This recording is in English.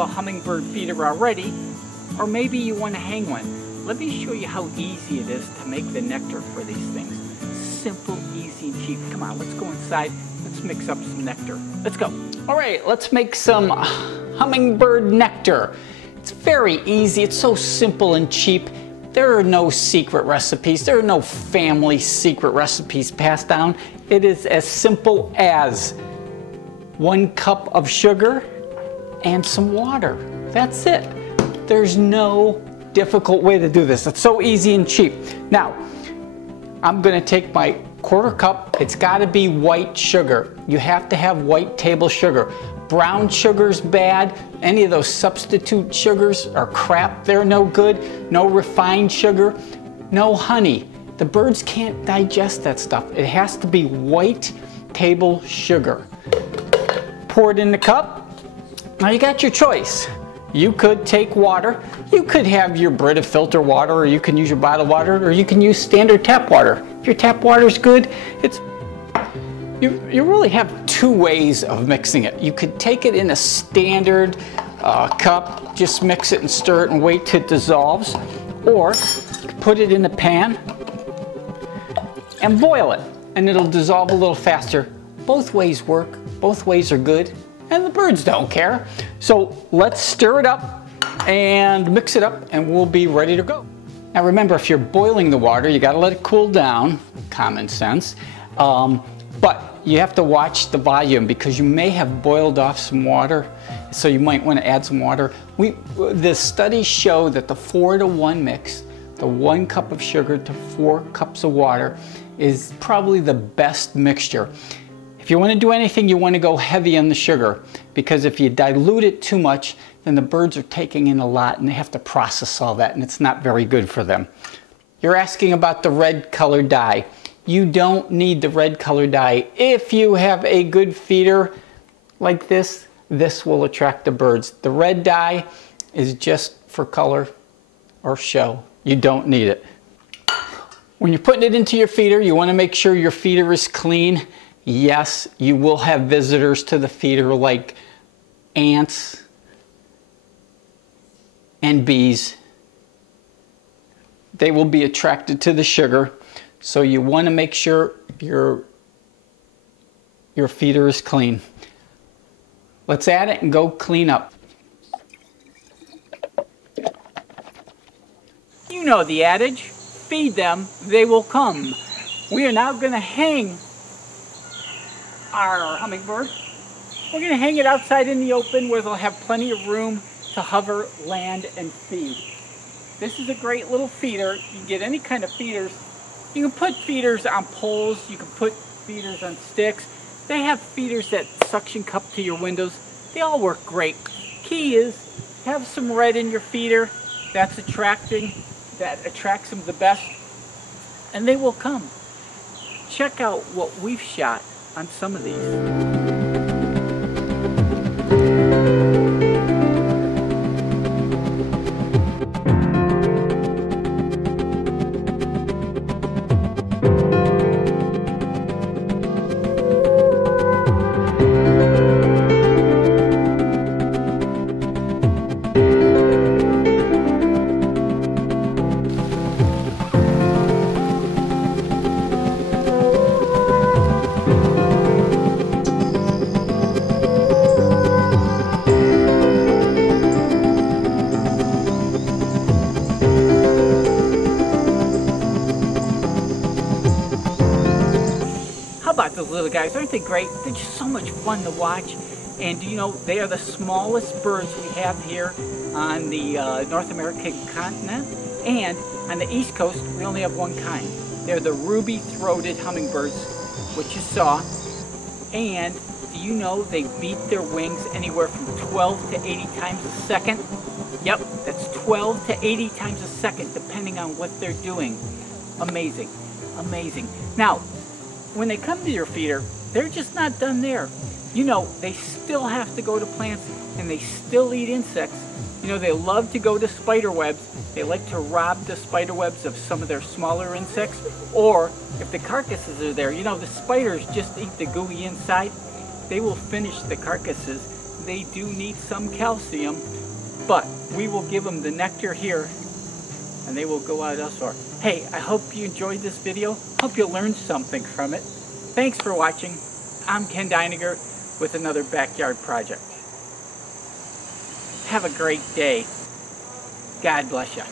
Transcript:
a hummingbird feeder already, or maybe you want to hang one. Let me show you how easy it is to make the nectar for these things. Simple, easy, and cheap. Come on, let's go inside. Let's mix up some nectar. Let's go. All right, let's make some hummingbird nectar. It's very easy. It's so simple and cheap. There are no secret recipes. There are no family secret recipes passed down. It is as simple as 1 cup of sugar and some water. That's it. There's no difficult way to do this. It's so easy and cheap. Now, I'm gonna take my 1/4 cup. It's gotta be white sugar. You have to have white table sugar. Brown sugar's bad. Any of those substitute sugars are crap. They're no good. No refined sugar. No honey. The birds can't digest that stuff. It has to be white table sugar. Pour it in the cup. Now you got your choice. You could take water. You could have your Brita filter water, or you can use your bottled water, or you can use standard tap water. If your tap water's good, you really have 2 ways of mixing it. You could take it in a standard cup, just mix it and stir it and wait till it dissolves, or put it in a pan and boil it, and it'll dissolve a little faster. Both ways work. Both ways are good, and the birds don't care. So let's stir it up and mix it up, and we'll be ready to go. Now remember, if you're boiling the water, you got to let it cool down, common sense. But you have to watch the volume, because you may have boiled off some water, so you might want to add some water. The studies show that the 4-to-1 mix, the 1 cup of sugar to 4 cups of water, is probably the best mixture. If you want to do anything, you want to go heavy on the sugar, because if you dilute it too much, then the birds are taking in a lot and they have to process all that, and it's not very good for them. You're asking about the red color dye. You don't need the red color dye. If you have a good feeder like this, this will attract the birds. The red dye is just for color or show. You don't need it. When you're putting it into your feeder, you want to make sure your feeder is clean. Yes, you will have visitors to the feeder like ants and bees. They will be attracted to the sugar, so you want to make sure your feeder is clean. Let's add it and go clean up. You know the adage, feed them, they will come. We are now going to hang our hummingbird. We're going to hang it outside in the open where they'll have plenty of room to hover, land, and feed. This is a great little feeder. You can get any kind of feeders. You can put feeders on poles. You can put feeders on sticks. They have feeders that suction cup to your windows. They all work great. Key is have some red in your feeder. That attracts them the best, and they will come. Check out what we've shot on some of these. Those little guys, aren't they great? They're just so much fun to watch. And you know, they are the smallest birds we have here on the North American continent, and on the East Coast we only have one kind. They're the ruby-throated hummingbirds, which you saw. And do you know they beat their wings anywhere from 12 to 80 times a second? Yep, that's 12 to 80 times a second, depending on what they're doing. Amazing, amazing. Now, when they come to your feeder, they're just not done there. You know, they still have to go to plants, and they still eat insects. You know, they love to go to spider webs. They like to rob the spider webs of some of their smaller insects, or if the carcasses are there, you know, the spiders just eat the gooey inside. They will finish the carcasses they do need some calcium, but we will give them the nectar here and they will go out elsewhere. Hey, I hope you enjoyed this video. Hope you learned something from it. Thanks for watching. I'm Ken Deininger with another backyard project. Have a great day. God bless you.